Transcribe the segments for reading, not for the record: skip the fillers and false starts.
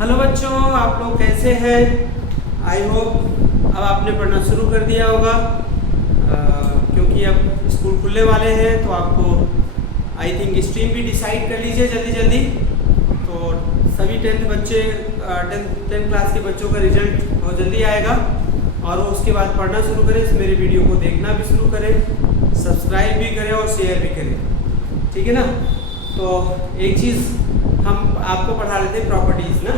Hello बच्चों, आप लोग कैसे हैं? आई होप अब आपने पढ़ना शुरू कर दिया होगा क्योंकि अब स्कूल खुलने वाले हैं। तो आपको आई थिंक स्ट्रीम भी डिसाइड कर लीजिए जल्दी जल्दी। तो सभी टेंथ क्लास के बच्चों का रिजल्ट बहुत जल्दी आएगा और वो उसके बाद पढ़ना शुरू करें। मेरे वीडियो को देखना भी शुरू करें, सब्सक्राइब भी करें और शेयर भी करें, ठीक है ना। तो एक चीज़ हम आपको पढ़ा रहे थे, प्रॉपर्टीज़ ना।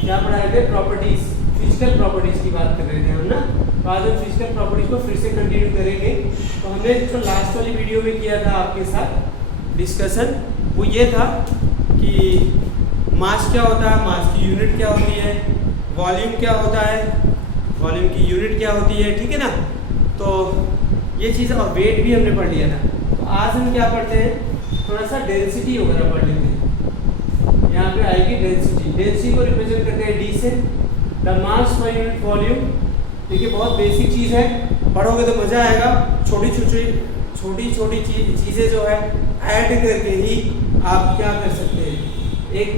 क्या पढ़ा रहे थे? प्रॉपर्टीज़, फिजिकल प्रॉपर्टीज़ की बात कर रहे थे हम ना। तो आज हम फिजिकल प्रॉपर्टीज़ को फिर से कंटिन्यू करेंगे। तो हमने जो लास्ट वाली वीडियो में किया था आपके साथ डिस्कशन, वो ये था कि मास क्या होता है, मास की यूनिट क्या होती है, वॉल्यूम क्या होता है, वॉल्यूम की यूनिट क्या होती है, ठीक है ना। तो ये चीज़ और वेट भी हमने पढ़ लिया था। तो आज हम क्या पढ़ते हैं, थोड़ा सा डेंसिटी वगैरह पढ़ लेते हैं। यहाँ पे आएगी डेंसिटी। डेंसिटी को रिप्रेजेंट करते हैं डी से, the mass per unit volume. देखिए बहुत बेसिक चीज़ है, पढ़ोगे तो मज़ा आएगा। छोटी छोटी चीज़ें जो है ऐड करके ही आप क्या कर सकते हैं, एक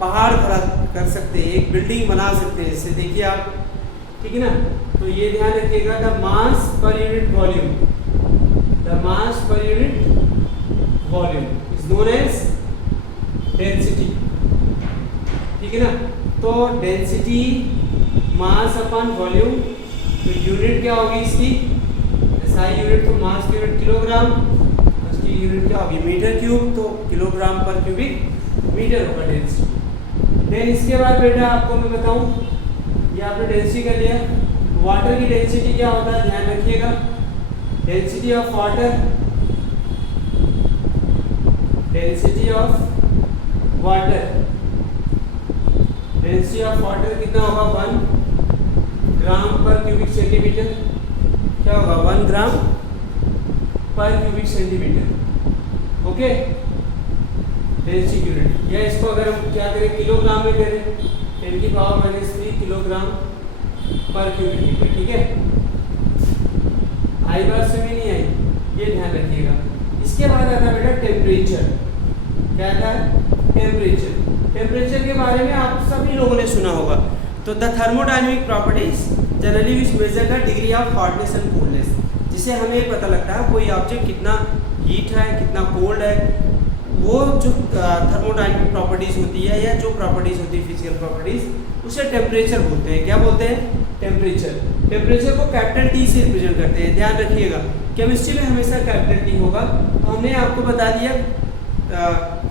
पहाड़ खड़ा कर सकते हैं, एक बिल्डिंग बना सकते हैं इससे। देखिए आप, ठीक है ना। तो ये ध्यान रखिएगा, the mass per unit volume, the mass per unit volume is known as density, ठीक है ना। तो डेंसिटी मास अपॉन वॉल्यूम, तो यूनिट क्या होगी इसकी, एसआई यूनिट, तो मास की यूनिट किलोग्राम, उसकी यूनिट क्या होगी मीटर क्यूब, तो किलोग्राम पर क्यूबिक मीटर होगा डेंसिटी। देन इसके बाद बेटा आपको मैं बताऊं, ये आपने डेंसिटी कर लिया। वाटर की डेंसिटी क्या होता है, ध्यान रखिएगा। Density of water, density of water, density of water कितना होगा, 1 ग्राम पर क्यूबिक सेंटीमीटर। क्या होगा, 1 ग्राम पर cubic centimetre, okay. Density unit, या इसको अगर हम क्या करें, किलोग्राम में करें, 10⁻³ किलोग्राम पर क्यूबिक मीटर, ठीक है। आई बात समझ नहीं आई, ये ध्यान रखिएगा। इसके बाद आता है बेटा टेम्परेचर। क्या आता है, टेम्परेचर। टेम्परेचर के बारे में आप सभी लोगों ने सुना होगा। तो the thermodynamic properties generally which measure the degree of hotness and coldness, जिससे हमें पता लगता है कोई ऑब्जेक्ट कितना हीट है, कितना कोल्ड है। वो जो थर्मोडायनेमिक प्रॉपर्टीज होती है, या जो प्रॉपर्टीज होती है फिजिकल प्रॉपर्टीज, उसे टेम्परेचर बोलते हैं। क्या बोलते हैं, टेम्परेचर। टेम्परेचर को कैपिटल टी से रिप्रेजेंट करते हैं, ध्यान रखिएगा। केमिस्ट्री में हमेशा कैपिटल टी होगा। तो हमने आपको बता दिया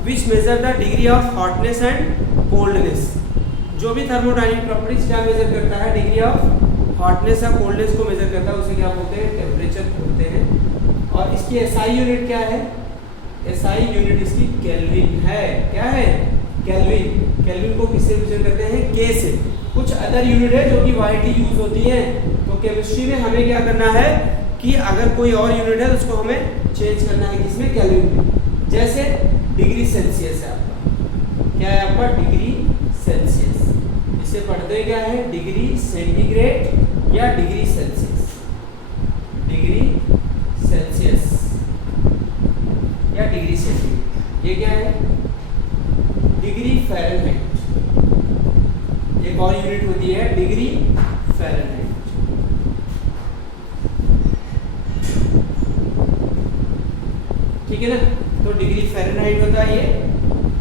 which measure the degree of hotness and coldness. जो भी थर्मोडायनेमिक प्रॉपर्टीज क्या मेजर करता है, डिग्री ऑफ हॉटनेस या कोल्डनेस को मेजर करता है, उसे क्या बोलते हैं, टेम्परेचर बोलते हैं। और इसकी एसआई यूनिट क्या है, एसआई यूनिट इसकी केल्विन है। क्या है, केल्विन। केल्विन को किससे रिप्रेजेंट करते हैं, के से। कुछ अदर यूनिट है जो कि वाईटी यूज होती है। तो केमिस्ट्री में हमें क्या करना है कि अगर कोई और यूनिट है तो उसको हमें चेंज करना है, किसमें, केल्विन में। जैसे डिग्री सेल्सियस है आपका, क्या है आपका, डिग्री सेल्सियस। इसे पढ़ते क्या है, डिग्री सेंटीग्रेड या डिग्री सेल्सियस, डिग्री सेल्सियस या डिग्री सेंटीग्रेड। ये क्या है, डिग्री फ़ारेनहाइट। एक और यूनिट होती है डिग्री फ़ारेनहाइट, ठीक है ना। तो डिग्री फ़ारेनहाइट होता है ये,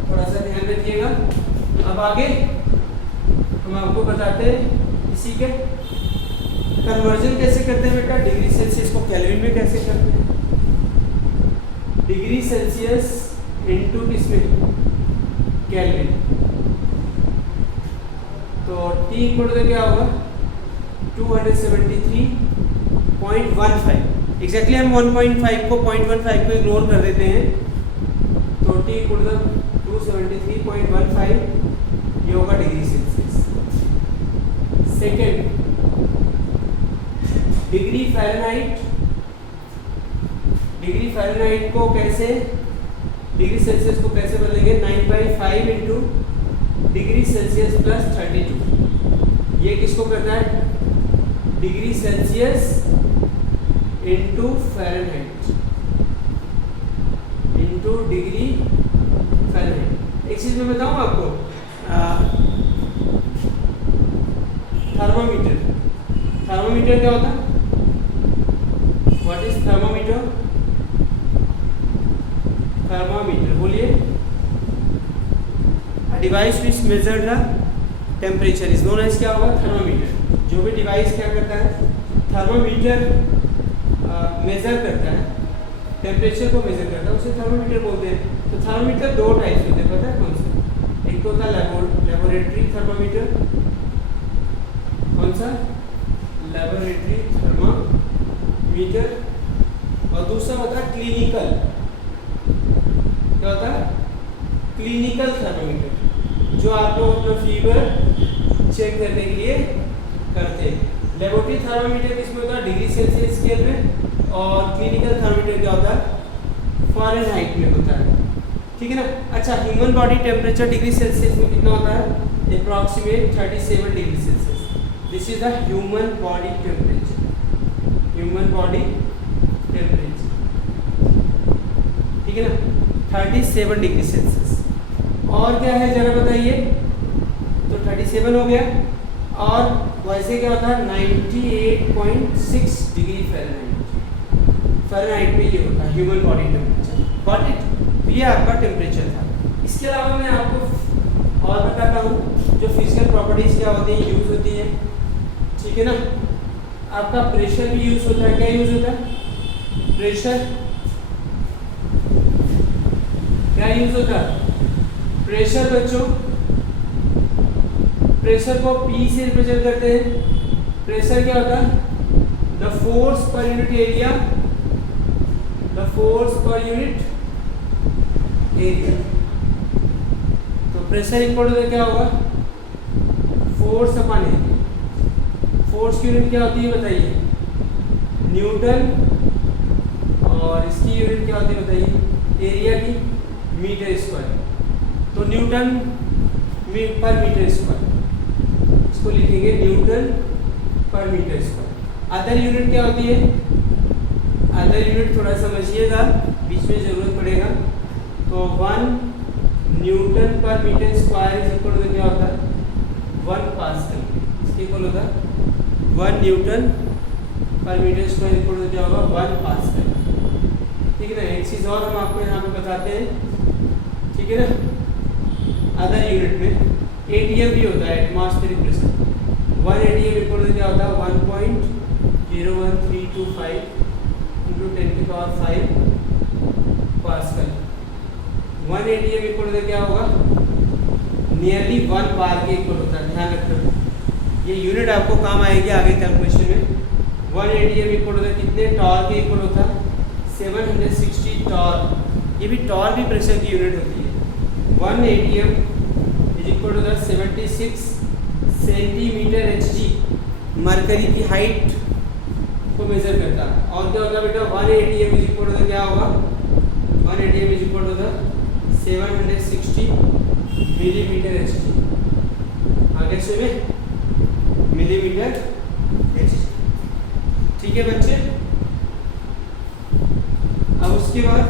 थोड़ा सा ध्यान रखिएगा। अब आगे हम आपको बताते हैं इसी के कन्वर्जन कैसे करते हैं बेटा। डिग्री सेल्सियस को केल्विन में कैसे करते हैं, डिग्री सेल्सियस इनटू किसमें, केल्विन। तो T इक्वल क्या होगा, 273.15। एग्जैक्टली हम 1.5 को 0.15 को इग्नोर कर देते हैं। तो T इक्वल 273.15, ये होगा degree Celsius. Second, degree Fahrenheit. Degree Fahrenheit को कैसे, डिग्री सेल्सियस को कैसे बदलेंगे, 9/5 इंटू डिग्री सेल्सियस प्लस 32। ये किसको करता है, degree Celsius into Fahrenheit into degree Fahrenheit. एक चीज़ मैं बताऊँ आपको, थर्मामीटर। थर्मामीटर क्या होता है? What is thermometer? थर्मामीटर बोलिए। Device which measure the temperature is known as क्या होगा? थर्मामीटर। जो भी डिवाइस क्या करता है? थर्मामीटर मेजर करता है, टेम्परेचर को मेजर करता है, उसे थर्मामीटर बोलते हैं। तो थर्मामीटर दो टाइप्स होते हैं, पता है कौन सा? एक तो होता है लेबोरेटरी थर्मामीटर। कौन सा? Laboratory thermometer. और दूसरा होता है क्लिनिकल। क्या होता है? क्लिनिकल थर्मामीटर, जो आप लोग अपना फीवर चेक करने के लिए करते हैं। लेबोरेटरी थर्मामीटर किसमें होता है? डिग्री सेल्सियस स्केल में। और क्लिनिकल थर्मामीटर क्या होता है? फ़ारेनहाइट में होता है। ठीक है ना? अच्छा, human body temperature degree Celsius में कितना होता है? Approximate 37 degree Celsius. This is the human body temperature. Human body temperature, ठीक है ना? 37 डिग्री सेल्सियस। और क्या है जरा बताइए? तो 37 हो गया। और वैसे क्या होता है? 98.6 डिग्री फ़ारेनहाइट में ये होता है human body temperature. Got it? तो ये आपका टेम्परेचर था। इसके अलावा मैं आपको और बताता हूँ जो फिजिकल प्रॉपर्टीज क्या होती हैं, यूज होती है। ठीक है ना? आपका प्रेशर भी यूज होता है। क्या यूज होता है? प्रेशर। क्या यूज होता है? प्रेशर बच्चों, प्रेशर को P से रिप्रेजेंट करते हैं। प्रेशर क्या होता है? The force per unit area, the force per unit area. तो प्रेशर इक्वल टू क्या होगा? Force upon area. फोर्स की यूनिट क्या होती है बताइए? न्यूटन। और इसकी यूनिट क्या होती है बताइए? एरिया की मीटर स्क्वायर। तो न्यूटन पर मीटर स्क्वायर, इसको लिखेंगे Newton per metre square. Other unit क्या होती है? अदर यूनिट थोड़ा समझिएगा, बीच में जरूरत पड़ेगा। तो 1 newton per metre square is equal to क्या होता है? 1 पास्कल। इसके इक्वल होता है 1 newton per metre square equal to क्या होगा? 1 पास्कल। ठीक है ना? एक चीज़ और हम आपको यहाँ पे बताते हैं, ठीक है ना? अदर यूनिट में एटीएम भी होता है, atmospheric pressure. 1 ATM equal to क्या होता है? 1.01325 into 10⁵ pascal. 1 ATM equal to क्या होगा? नियरली 1 बार के इक्वल होता है। ध्यान रखना, ये यूनिट आपको काम आएगी आगे कैलकुलेशन में। 1 एटीएम इक्वल टू कितने टॉर के इक्वल होता है? 760 टॉर। ये भी टॉर भी प्रेशर की यूनिट होती है। 1 ATM is equal to 76 centimetre Hg, mercury की हाइट को मेजर करता है। और क्या होगा बेटा? 1 एटीएम इज इक्वल टू क्या होगा? 1 ATM is equal to 760 millimetre Hg। आगे से में मिलीमीटर Hg। ठीक है बच्चे? अब उसके बाद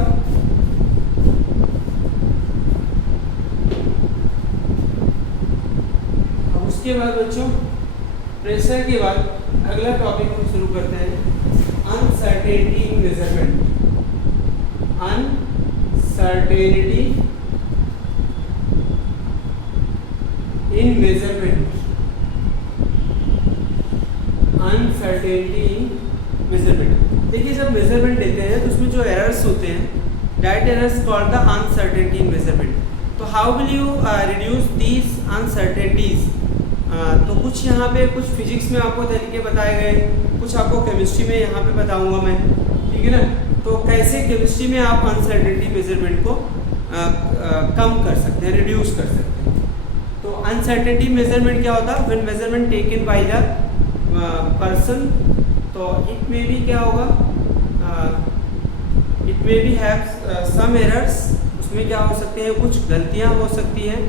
बच्चों प्रेशर के बाद अगला टॉपिक हम शुरू करते हैं, uncertainty in measurement. Uncertainty in measurement. Uncertainty in measurement. देखिए, जब मेजरमेंट लेते हैं तो उसमें जो एरर्स होते हैं, that errors called the uncertainty in measurement. तो how will you reduce these uncertainties? तो कुछ यहाँ पे कुछ फिजिक्स में आपको तरीके बताए गए, कुछ आपको केमिस्ट्री में यहाँ पे बताऊंगा मैं। ठीक है ना? तो कैसे केमिस्ट्री में आप अनसर्टेनिटी मेजरमेंट को कम कर सकते हैं, रिड्यूस कर सकते हैं। तो अनसर्टेनिटी मेजरमेंट क्या होता है? When measurement taken by the person, तो इट में भी क्या होगा? इट में भी हैव सम एरर्स। उसमें क्या हो सकते हैं? कुछ गलतियाँ हो सकती हैं।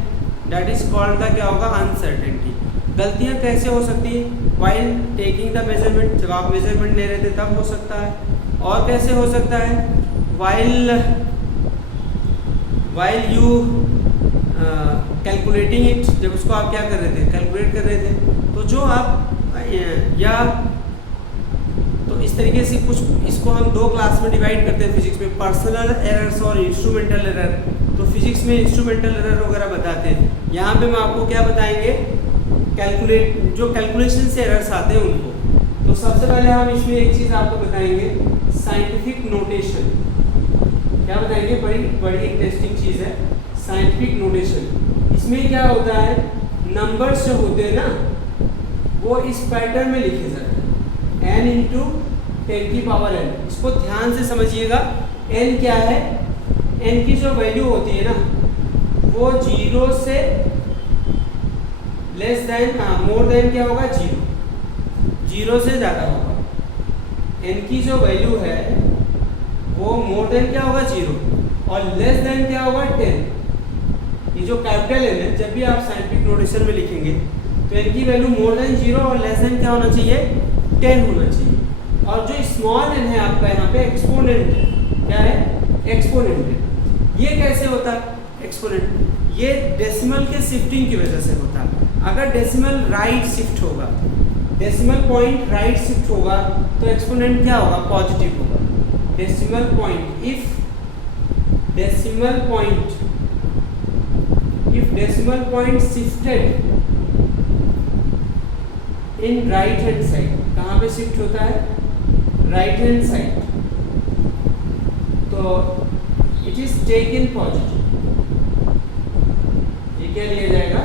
डैट इज कॉल्ड द क्या होगा? अनसर्टेनिटी। गलतियाँ कैसे हो सकती हैं? वाइल टेकिंग द मेजरमेंट, जब आप मेजरमेंट ले रहे थे तब हो सकता है। और कैसे हो सकता है? वाइल यू कैलकुलेटिंग इट, जब उसको आप क्या कर रहे थे? कैलकुलेट कर रहे थे, तो तो जो आप या तो इस तरीके से कुछ इसको हम दो क्लास में डिवाइड करते हैं फिजिक्स में, पर्सनल एरर्स और इंस्ट्रूमेंटल एरर। तो फिजिक्स में इंस्ट्रूमेंटल एरर वगैरह बताते हैं, यहाँ पे मैं आपको क्या बताएंगे, जो कैलकुलेशन से एरर्स आते हैं उनको। तो सबसे पहले हम इसमें एक चीज़ आपको बताएंगे, साइंटिफिक नोटेशन। क्या बताएंगे, बड़ी इंटरेस्टिंग चीज़ है साइंटिफिक नोटेशन। इसमें क्या होता है, नंबर्स जो होते हैं ना वो इस पैटर्न में लिखे जाते हैं, n इंटू 10 की पावर n। इसको ध्यान से समझिएगा। n क्या है, n की जो वैल्यू होती है ना वो 0 से लेस देन मोर देन क्या होगा, 0 से ज़्यादा होगा। n की जो वैल्यू है वो मोर देन क्या होगा, 0, और लेस देन क्या होगा, 10। ये जो कैपिटल n है, जब भी आप साइंटिफिक नोटेशन में लिखेंगे तो n की वैल्यू मोर देन 0 और लेस देन क्या होना चाहिए, 10 होना चाहिए। और जो स्मॉल n है आपका यहाँ पे एक्सपोनेंट है। क्या है, एक्सपोनेंट है। ये कैसे होता है एक्सपोनेंट, ये डेसिमल के शिफ्टिंग की वजह से होता है। अगर डेसिमल राइट शिफ्ट होगा, डेसिमल पॉइंट राइट शिफ्ट होगा तो एक्सपोनेंट क्या होगा, पॉजिटिव होगा। Decimal point, if decimal point shifted in right hand side, कहाँ पे शिफ्ट होता है, राइट हैंड साइड, तो इट इज टेकन पॉजिटिव। ये क्या लिया जाएगा,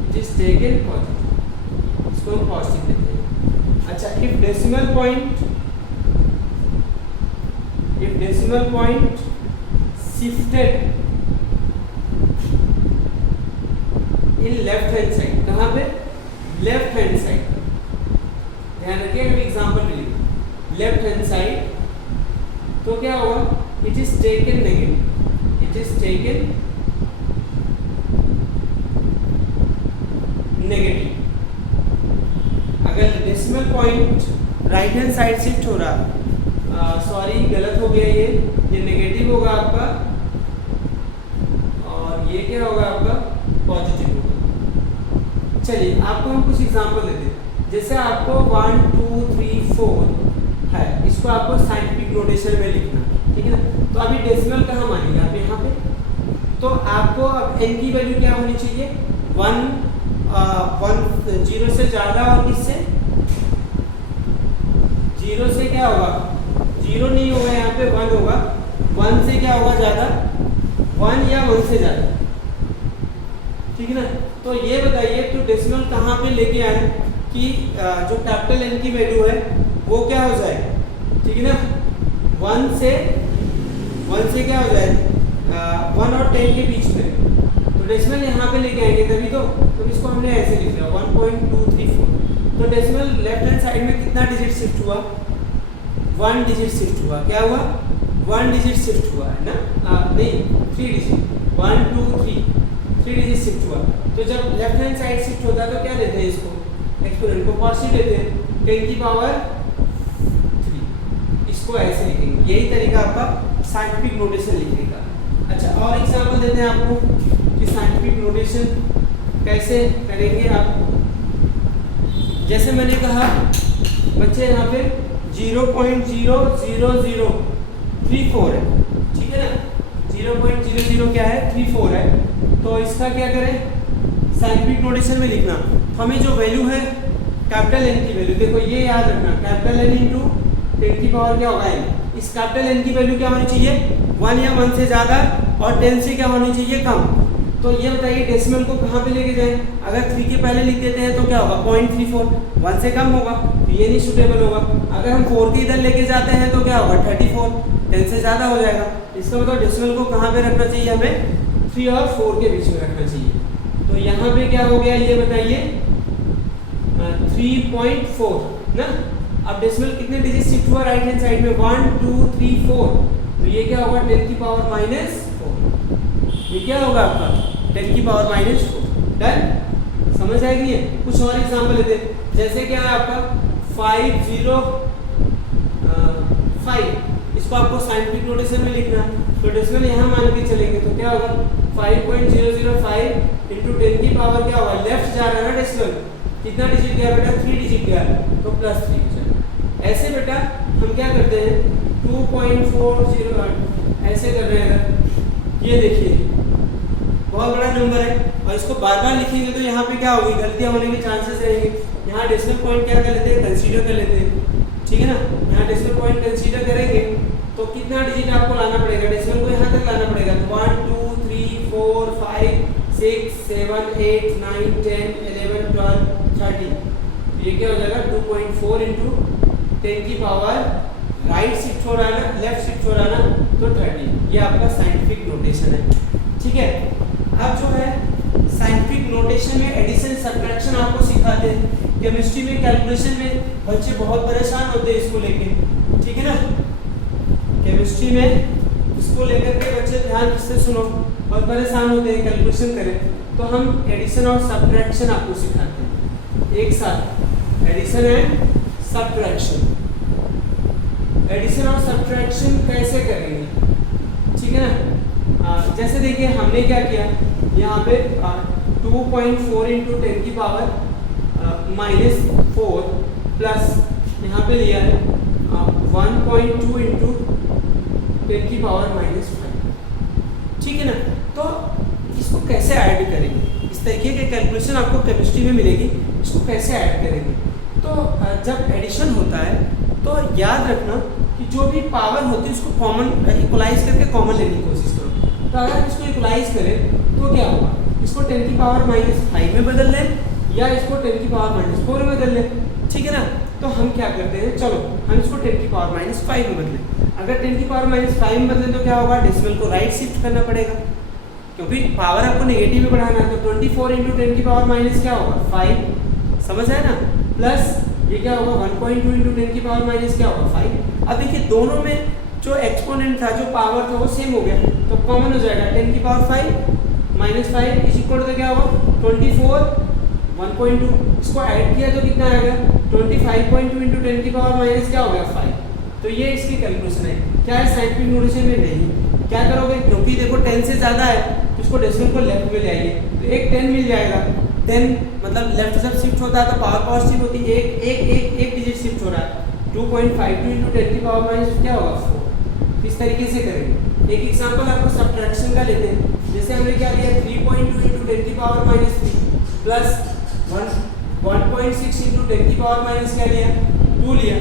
इट इज टेकन पॉजिटिव, इसको हम पॉजिटिव देते हैं। अच्छा, if decimal point shifted in left hand side, कहाँ पे, लेफ्ट हैंड साइड। ध्यान रखिए, अभी एग्जांपल के लिए लेफ्ट हैंड साइड, तो क्या होगा, it is taken negative, it is taken negative. अगर decimal point right hand side shift हो रहा, सॉरी गलत हो गया, ये नेगेटिव होगा आपका, और ये क्या होगा आपका, पॉजिटिव होगा। चलिए आपको हम कुछ एग्जांपल देते हैं। जैसे आपको 1 2 3 4 है, इसको आपको साइंटिफिक नोटेशन में लिखना, ठीक है ना। तो अभी डेसिमल कहाँ मानेंगे आप, यहाँ पे। तो आपको अब n की वैल्यू क्या होनी चाहिए, 0 से ज़्यादा, और किससे, 0 से क्या होगा, 0 नहीं होगा यहाँ पे, 1 होगा। 1 से क्या होगा ज़्यादा, 1 या 1 से ज़्यादा, ठीक है ना। तो ये बताइए, तो डेसिमल कहाँ पे लेके आए कि जो कैपिटल N की वैल्यू है वो क्या हो जाए, ठीक है ना। 1 से क्या हो जाए, 1 और 10 के बीच में, तो डेसिमल यहाँ पे लेके आएंगे तभी तो इसको हमने ऐसे लिख लिया 1.234। तो डेसिमल लेफ्ट हैंड साइड में कितना डिजिट शिफ्ट हुआ, 1 डिजिट शिफ्ट हुआ। क्या हुआ, 1 डिजिट शिफ्ट हुआ है ना, नहीं 3 डिजिट, 1 2 3 डिजिट शिफ्ट हुआ। तो जब लेफ्ट हैंड साइड शिफ्ट होता है तो क्या लेते हैं, इसको एक्सपोनेंट को पॉजिटिव लेते हैं, 10 की पावर 3, इसको ऐसे लिखेंगे। यही तरीका आपका साइंटिफिक नोटेशन लिखने का। अच्छा, और एग्जांपल देते हैं आपको कि साइंटिफिक नोटेशन कैसे करेंगे आप। जैसे मैंने कहा बच्चे, यहाँ पे 0.00034 है, ठीक है ना। 0.00 क्या है, 34 है। तो इसका क्या करें, साइंटिफिक नोटेशन में लिखना। तो हमें जो वैल्यू है कैपिटल N की वैल्यू, देखो ये याद रखना, कैपिटल N इंटू 10 की पावर क्या होगा n। इस कैपिटल N की वैल्यू क्या होनी चाहिए, 1 या 1 से ज़्यादा, और 10 से क्या होनी चाहिए, कम। तो ये बताइए डेसिमल को कहाँ पे लेके जाएं। अगर 3 के पहले लिख देते हैं तो क्या होगा, 0.34, 1 से कम होगा तो ये नहीं सूटेबल होगा। अगर हम 4 के इधर लेके जाते हैं तो क्या होगा, 34, 10 से ज़्यादा हो जाएगा। इसका मतलब डेसिमल को कहाँ पे रखना चाहिए, हमें 3 और 4 के बीच में रखना चाहिए। तो यहाँ पे क्या हो गया, ये बताइए 3.4 ना। अब डेसिमल कितने डिजिट शिफ्ट हुआ राइट हैंड साइड में, 1 2 3 4, तो ये क्या होगा, 10 की पावर -4। ये क्या होगा आपका, 10 की पावर -4। डन, समझ आएगी। कुछ और एग्जांपल लेते हैं। जैसे क्या है आपका 505, इसको आपको साइंटिफिक नोटेशन में लिखना है। तो डेसिमल यहाँ मान के चलेंगे तो क्या होगा, 5.005 इंटू 10 की पावर क्या होगा, लेफ्ट जा रहा है ना डेसिमल, कितना डिजिट गया बेटा, 3 डिजिट गया, तो +3 चलो। ऐसे बेटा हम क्या करते हैं 2.408 ऐसे कर रहे हैं। ये देखिए बहुत बड़ा नंबर है और इसको बार बार लिखेंगे तो यहाँ पे क्या होगी, गलतियाँ होने के चांसेस रहेंगे। यहाँ डेसिमल पॉइंट क्या कर लेते हैं, कंसीडर कर लेते हैं, ठीक है ना। यहाँ डेसिमल पॉइंट कंसीडर करेंगे तो कितना डिजिट आपको लाना पड़ेगा, डेसिमल को यहाँ तक लाना पड़ेगा। 1 2 3 4 5 6 7 8 9 10 11 12 13। ये क्या हो जाएगा 2.4 इंटू 10 की पावर राइट शिफ्ट हो रहा है ना, लेफ्ट शिफ्ट हो रहा है ना, तो 30। ये आपका साइंटिफिक नोटेशन है, ठीक है। अब जो है साइंटिफिक नोटेशन में एडिशन सब्ट्रैक्शन आपको सिखाते हैं। केमिस्ट्री में कैलकुलेशन में बच्चे बहुत परेशान होते हैं इसको लेके, ठीक है ना। केमिस्ट्री में इसको लेकर के बच्चे ध्यान से सुनो, बहुत परेशान होते हैं कैलकुलेशन करें। तो हम एडिशन और सब्ट्रैक्शन आपको सिखाते हैं एक साथ, एडिशन एंड सब्ट्रैक्शन। एडिशन और सब्ट्रैक्शन कैसे करेंगे, ठीक है ना। जैसे देखिए हमने क्या किया, यहाँ पे 2.4 इंटू 10 की पावर -4 प्लस यहाँ पे लिया है 1.2 इंटू 10 की पावर -5, ठीक है ना। तो इसको कैसे ऐड करेंगे, इस तरीके के कैलकुलेशन आपको केमिस्ट्री में मिलेगी, इसको कैसे ऐड करेंगे। तो जब एडिशन होता है तो याद रखना कि जो भी पावर होती है उसको कॉमन इक्वलाइज करके कॉमन लेने की कोशिश करो। तो अगर इसको इक्वलाइज करें तो क्या होगा, इसको 10 की पावर -5 में बदल लें या इसको 10 की पावर -4 में बदल लें, ठीक है ना। तो हम क्या करते हैं, चलो हम इसको 10 की पावर -5 में बदलें। अगर 10 की पावर -5 में बदलें तो क्या होगा, डेसिमल को राइट शिफ्ट करना पड़ेगा क्योंकि पावर आपको नेगेटिव में बढ़ाना है। तो 24 इंटू 10 की पावर माइनस क्या होगा 5, समझ आया ना, प्लस ये क्या होगा 1.2 इंटू 10 की पावर माइनस क्या होगा 5। अब देखिए दोनों में जो एक्सपोनेंट था, जो पावर था वो सेम हो गया, तो कॉमन हो जाएगा 10 की पावर 5 -5 इज इक्वल टू क्या होगा 24 1.2। इसको ऐड किया तो कितना आएगा 25.2 इंटू 10 की पावर माइनस क्या हो गया 5। तो ये इसकी कैलकुलेशन है। क्या है साइंटिफिक नोटेशन में नहीं, क्या करोगे क्योंकि देखो 10 से ज़्यादा है तो इसको डेसिमल को लेफ्ट में ले आइए, तो एक 10 मिल जाएगा। 10 मतलब लेफ्ट जब शिफ्ट होता है तो पावर पॉजिटिव होती है, एक डिजिट शिफ्ट हो रहा है। 2.52 इंटू 10 की पावर माइनस क्या होगा 4। इस तरीके से करेंगे। एक एग्जांपल आपको सब्ट्रैक्शन का लेते हैं, जैसे हमने क्या लिया 3.2 इंटू 10 की पावर -3 प्लस 1.6 इंटू 10 की पावर माइनस क्या लिया 2 लिया,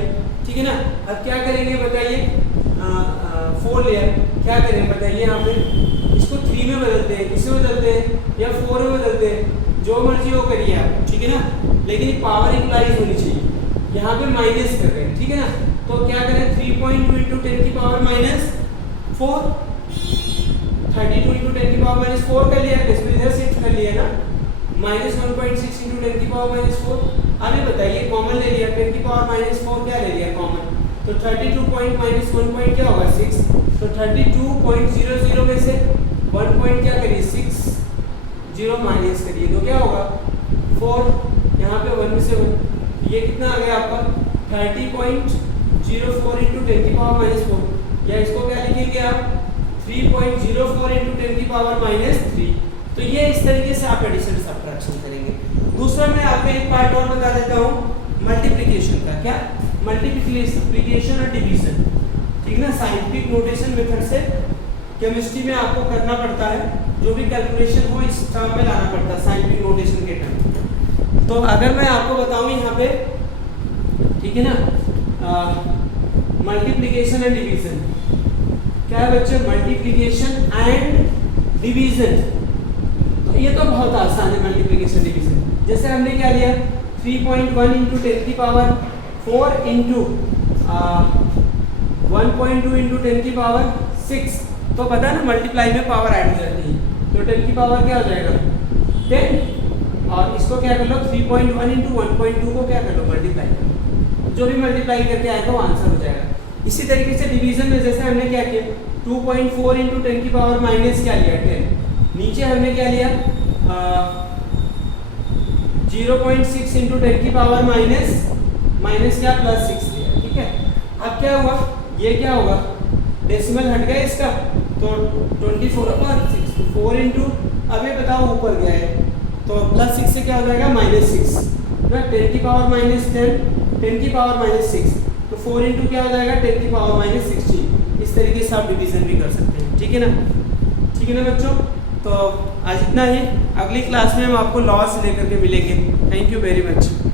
ठीक है ना। अब क्या करेंगे बताइए, 4 लिया, क्या करेंगे बताइए, यहाँ पे इसको 3 में बदलते हैं, इसमें बदलते हैं या 4 में बदलते हैं, जो मर्जी वो करिए आप, ठीक है ना। लेकिन पावर इक्वलाइज होनी चाहिए, यहाँ पे माइनस कर रहे हैं, ठीक है ना। तो क्या करें 3.2 इंटू 10 की पावर -4, 32 इंटू 10 की पावर -4 कर लिया, इसमें इधर शिफ्ट कर लिया ना, -1.6 इंटू 10 की पावर -4। अब ये बताइए कॉमन ले लिया, 10 की पावर -4 क्या ले लिया कॉमन, तो 32 पॉइंट -1 पॉइंट क्या होगा 6। तो 32.00 में से 1 पॉइंट क्या करिए 6 0 माइनस करिए तो क्या होगा 4, यहाँ पे 1 में से 1, ये कितना आ गया आपका 30.04 इंटू 10 की पावर -4, या इसको क्या लिखेंगे आप 3.04 इंटू 10 की पावर -3। तो ये इस तरीके से आप एडिशन सब्ट्रैक्शन करेंगे। दूसरा मैं आपको एक पार्ट और बता देता हूँ मल्टीप्लिकेशन का, क्या मल्टीप्लिकेशन और डिवीजन, ठीक ना। साइंटिफिक नोटेशन मेथड से केमिस्ट्री में आपको करना पड़ता है, जो भी कैलकुलेशन हो इस टर्म में लाना पड़ता है साइंटिफिक नोटेशन के टर्म। तो अगर मैं आपको बताऊं यहाँ पे, ठीक है ना, मल्टीप्लिकेशन एंड डिवीजन, क्या है बच्चे मल्टीप्लिकेशन एंड डिवीजन। तो ये तो बहुत आसान है मल्टीप्लिकेशन डिवीजन। जैसे हमने क्या लिया 3.1 इंटू 10 की पावर 4 इंटू 1.2 इंटू 10 की पावर 6, तो पता है ना मल्टीप्लाई में पावर ऐड हो जाती है, तो 10 की पावर क्या हो जाएगा 10, और इसको क्या कर लो 3.1 इंटू 1.2 को क्या कर लो मल्टीप्लाई कर लो, जो भी मल्टीप्लाई करके आएगा वो आंसर हो जाएगा। इसी तरीके से डिवीजन में जैसे हमने क्या किया 2.4 इंटू 10 की पावर माइनस क्या लिया 10, नीचे हमने क्या लिया 0.6 इंटू 10 की पावर माइनस क्या +6 लिया, ठीक है। अब क्या हुआ, ये क्या होगा डेसिमल हट गया इसका, तो 24/6 तो 4 इंटू, अब ये बताओ ऊपर गया है तो +6 से क्या हो जाएगा -6, ना 10 की पावर -10, 10 की पावर -6, तो 4 इंटू क्या हो जाएगा 10 की पावर -16। इस तरीके से आप डिवीजन भी कर सकते हैं। ठीक है ना, ठीक है ना बच्चों। तो आज इतना ही, अगली क्लास में हम आपको लॉस लेकर के मिलेंगे। Thank you very much.